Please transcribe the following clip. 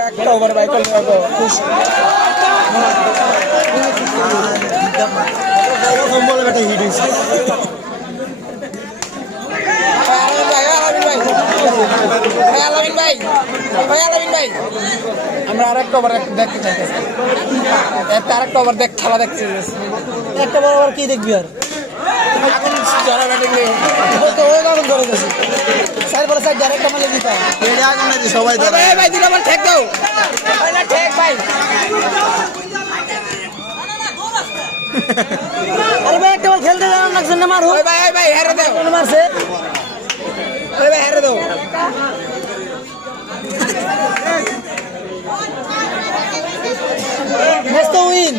একটা over by করলে হবে খুশ বলে বেটা হিট হয়েছে আমরা আরেকটা ওভার দেখতে চাইতেছি আরেকটা ওভার খেলা দেখতে চাইতেছি একটা বড় বড় কি দেখবি আর এখন যারা ব্যাটিং ওই কারণ ধরে গেছে সাইড বলে সাইড ডাইরেক্ট মারলে দিতাম সবাই ভাই দিলে আমার ঠেক দাও ঠেক ভাই আরে ভাই একটা বল খেলতে জানান লাগছে না মারো ভাই হেরে দাও মারছে ভাই হেরে দাও ম্যাচ তো উইন